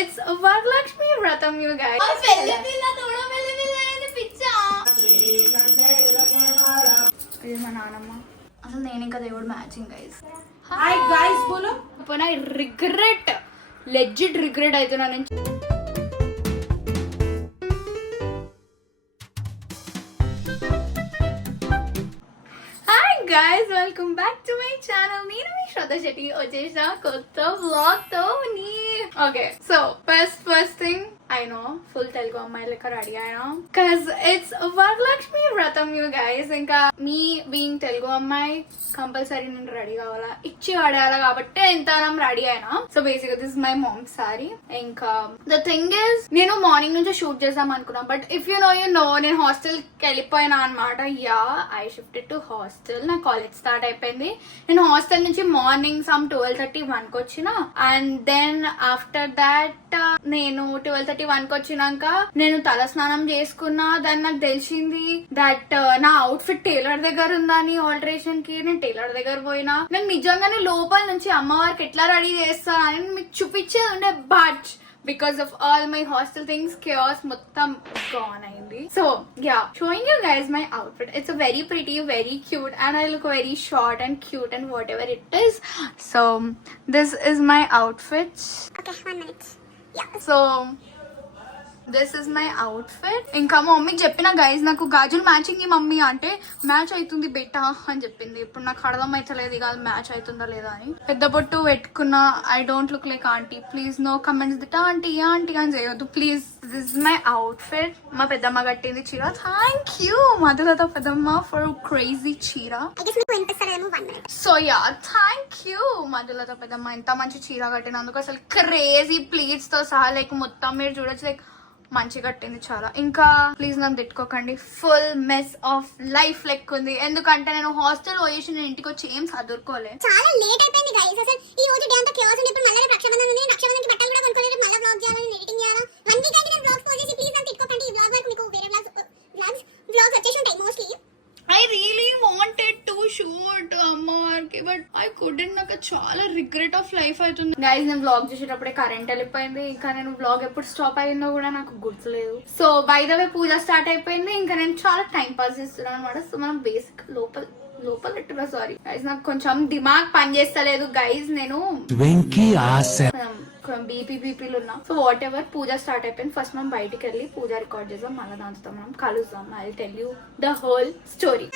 It's Varalakshmi Vratam, you guys. ఇది మా నానమ్మ. అసలు నేను ఇంకా దేవుడు మ్యాచింగ్ గైస్. హాయ్ గైస్ బోలో. ఇప్పుడు నా రిగ్రెట్, లెజిట్ రిగ్రెట్ అవుతున్నా నేను. Guys, welcome back to my channel. నేను మీ శ్రద్ధ శెట్టి వచ్చేసా కొత్త వ్లాగ్ తో. Okay, so first thing I know full Telugu అమ్మాయి లెక్క రెడీ అయినా cause it's వరలక్ష్మి వ్రతం you guys. ఇంకా మీ బీయింగ్ తెలుగు అమ్మాయి కంపల్సరీ నేను రెడీ కావాలా, ఇచ్చి పడేయాలా కాబట్టి ఎంతనం రెడీ అయినా. So basic this my mom sorry. ఇంకా ద థింగ్ ఇస్ నేను మార్నింగ్ నుంచి షూట్ చేద్దాం అనుకున్నా, బట్ ఇఫ్ యు నో నేను హాస్టల్ కి వెళ్ళిపోయినా అనమాట. Yeah, I shifted to hostel. నా కాలేజ్ స్టార్ట్ అయిపోయింది. నేను హాస్టల్ నుంచి మార్నింగ్ సమ్ 12:31 కి వచ్చిన. అండ్ దెన్ ఆఫ్టర్ దాట్ నేను 12:31 కి వచ్చినాక నేను తల స్నానం చేసుకున్నా. దాన్ని నాకు తెలిసింది దట్ నా అవుట్ ఫిట్ టైలర్ దగ్గర ఉందని ఆల్టరేషన్ కి. నేను టైలర్ దగ్గర పోయినా. నేను నిజంగానే లోపల నుంచి అమ్మవారికి ఎట్లా రెడీ చేస్తా అని మీకు చూపించేది ఉండే, but because of all my hostel things, chaos మొత్తం gone అయింది. So yeah, showing you guys my outfit. It's a very pretty, very cute, and I look very short and cute and whatever it is. So this is my outfit. Okay, 1 minute. Yeah. So this is my outfit. ఇంకా మా మమ్మీకి చెప్పిన guys నాకు గాజులు matching mummy అంటే match అవుతుంది బెట్టా అని చెప్పింది. ఇప్పుడు నాకు అర్థం అవుతలేదు కాదు మ్యాచ్ అవుతుందా లేదా అని. పెద్ద బొట్టు పెట్టుకున్నా. I don't look like aunty. Please no comments that aunty aunty అని చేయొద్దు please. This is my outfit. మా పెద్దమ్మ కట్టింది చీర. థ్యాంక్ యూ మధులత పెద్దమ్మ ఫర్ క్రేజీ చీర. So yeah, thank you Madhulatha పెద్దమ్మ ఎంత మంచి చీర కట్టినందుకు. అసలు క్రేజీ ప్లీట్స్ తో సహా లైక్ మొత్తం మీరు చూడొచ్చు, లైక్ మంచి కట్టింది చాలా. ఇంకా ప్లీజ్ నన్ను తిట్టుకోకండి, ఫుల్ మెస్ ఆఫ్ లైఫ్ లెక్క ఉంది. ఎందుకంటే నేను హాస్టల్ పోయేసి నేను ఇంటికి వచ్చి ఏం చదువుకోలే. చాలా లేట్ అయిపోయింది గైస్. అసలు ఈ రోజు డే అంతా కేవలం ఇప్పుడు మళ్ళీ రక్షాబంధన్ ఉంది. రక్షాబంధన్కి బట్టలు కూడా కొనుక్కోలేదు. మళ్ళీ వ్లాగ్ చేయాలని ఎడిటింగ్ చేయాలా. 1 వీక్ అయితే నేను వ్లాగ్స్ పోస్ట్ చేసి ప్లీజ్ నన్ను తిట్టుకోకండి. ఈ వ్లాగ్ వరకు మీకు వేరే వ్లాగ్స్ వచ్చేసి ఉంటాయి mostly. I really wanted to shoot అమ్మవారికి, బట్ I couldn't. నాకు చాలా రిగ్రెట్ ఆఫ్ లైఫ్ అవుతుంది గైస్. నేను వ్లాగ్ చేసేటప్పుడే కరెంట్ వెళ్ళిపోయింది. ఇంకా నేను వ్లాగ్ ఎప్పుడు స్టాప్ అయిందో కూడా నాకు గుర్తులేదు. So by the way puja start అయిపోయింది. ఇంకా నేను చాలా టైం పాస్ చేస్తున్నాను అనమాట. సో మనం బేసిక్ లోపల సారీ గైస్, నాకు కొంచెం దిమాగ్ పని చేస్తలేదు గైస్. నేను బీపీలు ఉన్నా. So whatever, puja start అయిపోయింది. ఫస్ట్ మనం బయటికి వెళ్ళి పూజ రికార్డ్ చేద్దాం. మళ్ళీ దాంతో మనం కలుద్దాం. I tell you the whole story.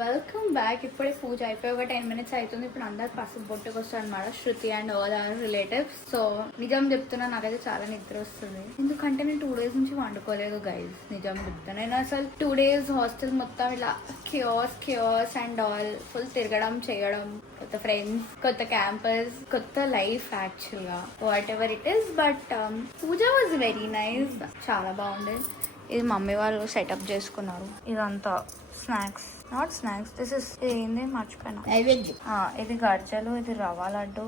Welcome back. ఇప్పుడే పూజ అయిపోయి ఒక 10 minutes అవుతుంది. ఇప్పుడు అందరు పసుపు బొట్టుకు వస్తారు అనమాట, Shruti and all our relatives. So నిజం చెప్తున్నా, నాకైతే చాలా నిద్ర వస్తుంది. ఎందుకంటే నేను 2 days నుంచి వండుకోలేదు గైజ్. నిజం చెప్తాను, నేను అసలు 2 days హాస్టల్ మొత్తం ఇలా క్యూస్ అండ్ ఆల్ ఫుల్ తిరగడం చేయడం, కొత్త ఫ్రెండ్స్, కొత్త క్యాంపస్, కొత్త లైఫ్ యాక్చువల్ గా whatever it is. But puja was very nice, చాలా బాగుండేది. ఇది మమ్మీ వాళ్ళు సెటప్ చేసుకున్నారు. ఇదంతా snacks, not snacks, this is ఏంది మర్చిపోయినా, ఇది గర్జలు, ఇది రవ్వ లడ్డు,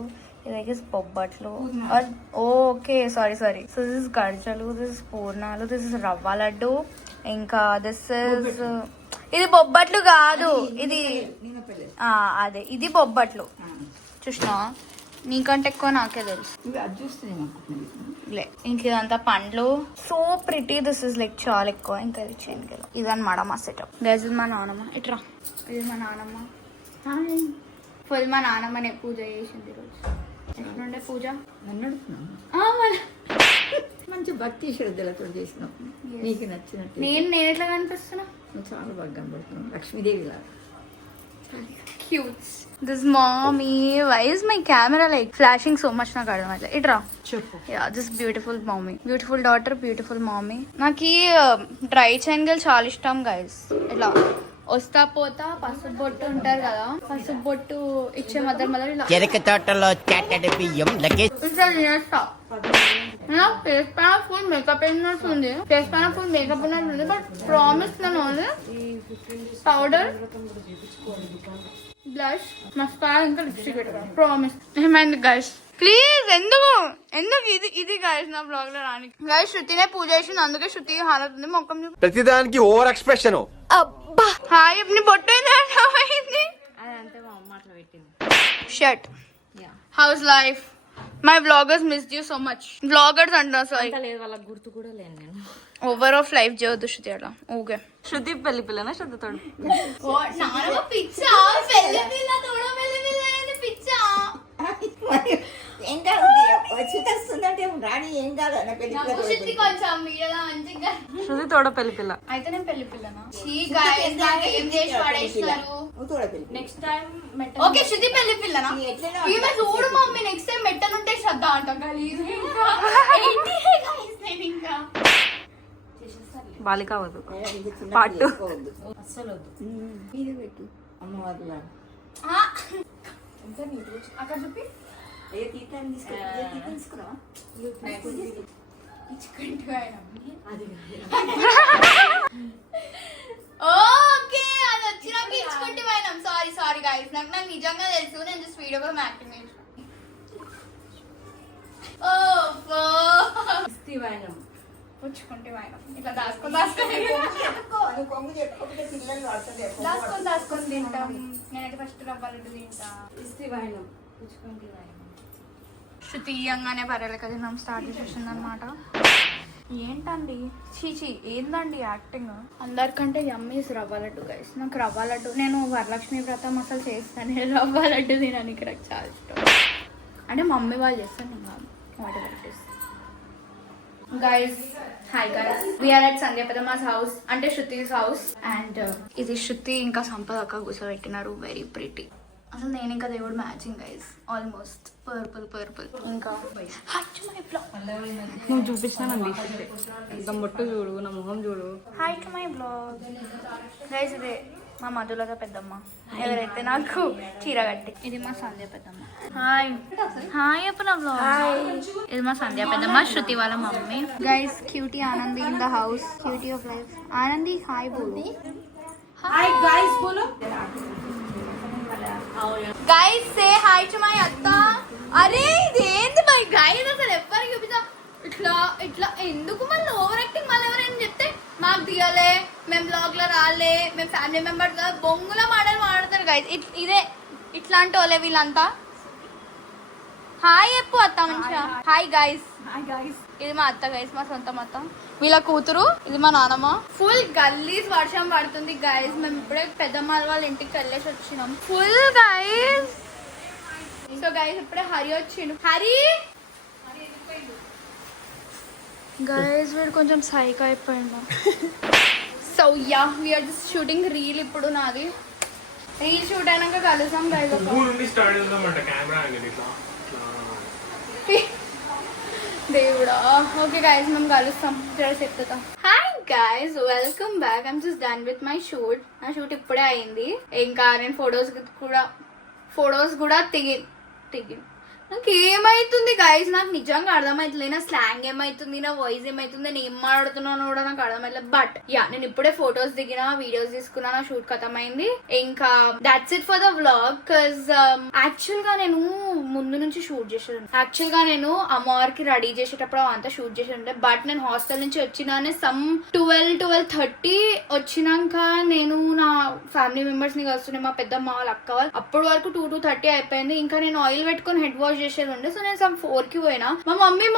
ఇది బొబ్బట్లు. Okay sorry. So this is గర్జలు, దిస్ ఇస్ పూర్ణాలు, దిస్ ఇస్ రవ్వ లడ్డు. ఇంకా దిస్ ఇస్, ఇది బొబ్బట్లు కాదు, ఇది అదే, ఇది బొబ్బట్లు. చూసినా, నీకంటే ఎక్కువ నాకే తెలుసు. ఇంక ఇదంతా పండ్లు, so pretty. This is like చాలా ఎక్కువ. ఇంకా ఇది చేనుకెళ్ళి ఇదన్నమాట మా సెటప్. గైస్ ఇది మా నానమ్మ, ఇట్రా, ఇది మా నానమ్మ. ఫుల్ మా నానమ్మనే పూజ చేసింది ఈరోజు. ఎట్లుండే పూజ? మంచి భక్తి శ్రద్ధలతో చేసినాం, నీకు నచ్చినట్టు. నేను ఎట్లా కనిపిస్తున్నా? చాలా బాగా కనబడుతున్నాం, లక్ష్మీదేవి లాగా. Cute. This mommy, why is my camera like flashing so much? నాకు అర్థం అట్లా. ఇట్రా చెప్పు. Yeah, this beautiful mummy, beautiful daughter, beautiful mummy. నాకు ఈ డ్రై శనగలు చాలా ఇష్టం గైస్. ఇట్లా వస్తా పోతా పసుపు బొట్టు ఉంటారు కదా, పసుపు బొట్టు ఇచ్చే మధ్య ఇలా చెరుకు తోటలో చాటడి బియ్యం ఇట్లా తినేస్తా. నా ఫేస్ పైన ఫుల్ మేకప్ ఉన్నట్టుంది, ఫేస్ పైన ఫుల్ మేకప్ ఉన్నట్టుంది. బట్ ప్రామిస్ నేను ఓన్లీ పౌడర్, బ్లష్, మస్కారా ఇంకా లిప్స్టిక్ పెట్టుకోవాలి. ప్రామిస్. ఏమైంది గైస్? ప్లీజ్ ఎందుకు ఇది గైస్ నా బ్లాగ్ లో రాని. గైస్ శృతినే పూజ చేసింది, అందుకే శృతి హాలత్ ఉంది. మొక్కం ప్రతిదానికి ఓవర్ ఎక్స్ప్రెషన్. అబ్బా హాయ్ ఇప్పుడు పొట్టైంది అర్థమైంది. Shut. House life? My vloggers missed you so much. Vloggers అంటున్నా సారీ. లేదు వాళ్ళకి గుర్తు కూడా లేను నేను. ఓవర్ ఆఫ్ లైఫ్ చేయొద్దు శృతి అట్లా. ఓకే శృతి పెళ్లి పిల్లనా శ్రద్ధతోడు పిచ్చా పెళ్లి పిల్ల తోడ పెళ్లి పిల్ల ఏంది పిచ్చా? ఏం కాదు వస్తుందంటే రాణి ఏం కాదు అన్న పెళ్లి శృతి కొంచెం వీడియోలో మంచిగా. శృతి తోడ పెళ్లి పిల్ల అయితే నేను పెళ్లి పిల్లనా? చీ గైస్ నాకు ఏం చేసి పడేస్తారు. నెక్స్ట్ టైం ఓకే శృతి పెళ్లి పిల్లనా? ఈమె చూడు మమ్మీ నెక్స్ట్ టైం మెట్టనుంటే శ్రద్ధ అంట గలీజ్. ఏంటి గైస్ నేను ఇంకా బాలిక అవ్వదు పాటు అస్సలు ఇది పెట్టు అమ్మవారిలా అక్కడ చూపి తీసుకురా ఓకే అది వచ్చినాక ఇచ్చుకుంటే పోయినాం. సారీ గైస్ నాకు నిజంగా తెలుసు. నేను జస్ట్ వీడియో కోసం యాక్టింగ్ చేసిన. పుచ్చుకుంటే పోయినాం. ఇట్లా దాచుకొని తింటాం. నేనైతే ఫస్ట్ రవ్వ లడ్డు తింటా. శృతి ఇయ్యంగానే పర్యాలక తినడం స్టార్ట్ చేసేసింది అనమాట. ఏంటండి చీచి ఏందండి యాక్టింగ్? అందరికంటే యమ్మీస్ రవ్వ లడ్డు గైస్. నాకు రవ్వ లడ్డు, నేను వరలక్ష్మి వ్రతం అసలు చేస్తాను, రవ్వ లడ్డు తినడానికి నాకు చాలా ఇష్టం. అంటే మమ్మీ వాళ్ళు చేస్తాను, నేను కాదు. Whatever it is. Guys hi guys, we are at Sandhya పెద్దమ్మాస్ హౌస్, అంటే శృతిస్ హౌస్. అండ్ ఇది శృతి ఇంకా సంపద అక్క కూర్చోబెట్టినారు. Very pretty. అసలు నేను ఇంకా దేవుడు మ్యాచింగ్ గైస్, ఆల్మోస్ట్ పర్పుల్. ఇంకా నువ్వు చూపించిన ఇంకా మొట్టు చూడు, నా మొహం చూడు. Hi to my blog guys. ఇదే మా మధులత పెద్దమ్మ, ఎవరైతే నాకు చీర కట్టి. ఇది మా సంధ్య పెద్దమ్మ. హాయ్ అప్పుడు నా బ్లాగ్. ఇది మా సంధ్య పెద్దమ్మ, శృతి వాళ్ళ mummy. Guys cutie Anandi in the house, cutie of life. Anandi hi బోలు. హాయ్ గైస్ బోలో. Guys say hi to my అత్త. అరే ఇదేంటి మై గైస్ అసలు ఎవరికి చూపించా ఇట్లా ఎందుకు మళ్ళీ ఓవర్ యాక్టింగ్? మళ్ళీ ఎవరైనా చెప్తే మాకు దిగాలే, మేము బ్లాగ్ లో రాలే, మేము ఫ్యామిలీ మెంబర్స్ బొంగుల మాటలు మాట్లాడతారు గైస్. ఇదే ఇట్లాంటి వాళ్ళే వీళ్ళంతా. హాయ్ చెప్పు అత్త మంచిగా. Hi guys. ఇది మా అత్త గైస్, మా సొంత అత్త. వీళ్ళ కూతురు, ఇది మా నానమ్మ. ఫుల్ గల్లీస్ వర్షం పడుతుంది గైస్. మేము ఇప్పుడే పెద్దమ్మ వాళ్ళ ఇంటికి వెళ్ళేసి వచ్చినాం. Full guys. సో గైస్ ఇప్పుడే హరి వచ్చిండు. హరి గైస్ వీడు కొంచెం సైక్ అయిపోయిండు. So yeah we are just shooting reel. ఇప్పుడు నాది రీల్ షూట్ అయినాక కలుసాం గైస్. దేవుడా. ఓకే గైస్ మేము కలుస్తాం, డ్రెస్ ఎత్తుతాం. Hi guys, welcome back. I'm just done with my shoot. నా షూట్ ఇప్పుడే అయింది. ఇంకా నేను ఫొటోస్ కూడా తిగి నాకు ఏమైతుంది గైస్, నాకు నిజంగా అర్థమవుతుంది. నా స్లాంగ్ ఏమైతుంది, నా వాయిస్ ఏమైతుంది, నేను ఏం మాట్లాడుతున్నాను కూడా నాకు అర్థమవుతుంది. బట్ యా నేను ఇప్పుడే ఫొటోస్ దిగిన, వీడియోస్ తీసుకున్నా, నా షూట్ ఖతమైంది. ఇంకా that's it for the vlog. Because actual గా నేను ముందు నుంచి షూట్ చేసాను. యాక్చువల్ గా నేను అమ్మవారికి రెడీ చేసేటప్పుడు అంతా షూట్ చేసి ఉండే. బట్ నేను హాస్టల్ నుంచి వచ్చినానే సమ్ 12:30 వచ్చినాక నేను నా ఫ్యామిలీ మెంబర్స్ ని కలుస్తున్నాయి, మా పెద్దమ్మ వాళ్ళ అక్క వాళ్ళు. అప్పటి వరకు 2:30 అయిపోయింది. ఇంకా నేను ఆయిల్ పెట్టుకుని హెడ్ వాష్ చేసేది ఉండే. సో నేను సమ్ 4 కి పోయినా. మా మమ్మీ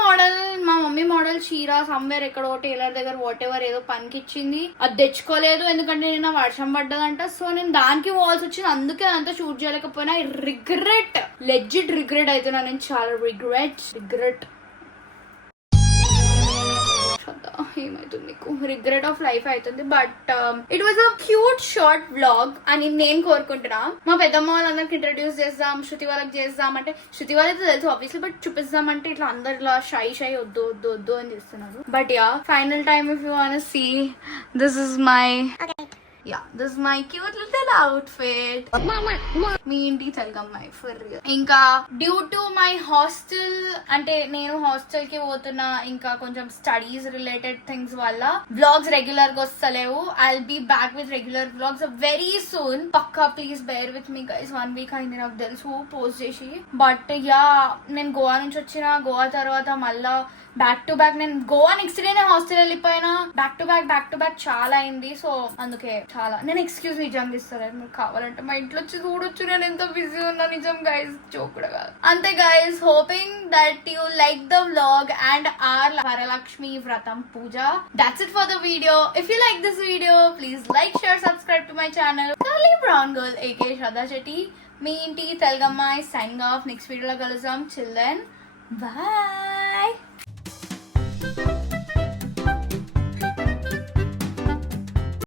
మోడల్ చీర సమ్వేర్ ఎక్కడో టైలర్ దగ్గర వాట్ ఎవర్ ఏదో పనికి ఇచ్చింది. అది తెచ్చుకోలేదు ఎందుకంటే నేను వర్షం పడ్డదంట. సో నేను దానికి పోవాల్సి వచ్చింది. అందుకే అదంతా షూట్ చేయలేకపోయినా. రిగ్రెట్, లెజిట్ రిగ్రెట్ అవుతున్నా నేను. చాలా రిగ్రెట్. ఏమైతుంది నీకు? రిగ్రెట్ ఆఫ్ లైఫ్ అవుతుంది. But it was a cute short vlog అని నేను కోరుకుంటున్నా. మా పెద్దమ్మ వాళ్ళందరికి ఇంట్రడ్యూస్ చేద్దాం, శృతి వాళ్ళకి చేద్దాం అంటే, శృతి వాళ్ళైతే తెలుసు ఆబ్వియస్లీ, బట్ చూపిద్దాం అంటే ఇట్లా అందరు ఇలా షై వద్దు అని చేస్తున్నారు. But yeah final time if you want see, this is my yeah this my cute little outfit. మీ ఇంటి తెలుగమ్మాయి ఫర్ రియల్. ఇంకా డ్యూ టు మై హాస్టల్, అంటే నేను హాస్టల్ కి పోతున్నా, ఇంకా కొంచెం స్టడీస్ రిలేటెడ్ థింగ్స్ వల్ల వ్లాగ్స్ రెగ్యులర్ గా వస్తలేవు. I'll be back with regular vlogs very soon. పక్కా please bear with me guys. 1 week అయింది నాకు తెలుసు పోస్ట్ చేసి. బట్ యా నేను గోవా నుంచి వచ్చిన, గోవా తర్వాత మళ్ళా బ్యాక్ టు బ్యాక్, నేను గోవా నెక్స్ట్ డే నేను హాస్టల్ వెళ్ళిపోయినా. బ్యాక్ టు బ్యాక్ చాలా అయింది. సో అందుకే చాలా నేను ఎక్స్క్యూజ్ నిజంగా ఇస్తాను. మీరు కావాలంటే మా ఇంట్లో వచ్చి చూడొచ్చు నేను ఎంత బిజీ ఉన్నా. నిజం గైస్, జోక్ కూడా కాదు. అంతే guys, hoping that you like the vlog and our Varalakshmi Vratam puja. That's it for the video. If you like this video, please like, share, subscribe to my channel. Curly Brown Girl aka Shraddha Shetty. మీ ఇంటి తెలుగమ్మాయి signing off. Next వీడియోలో కలుద్దాం. Till then, bye.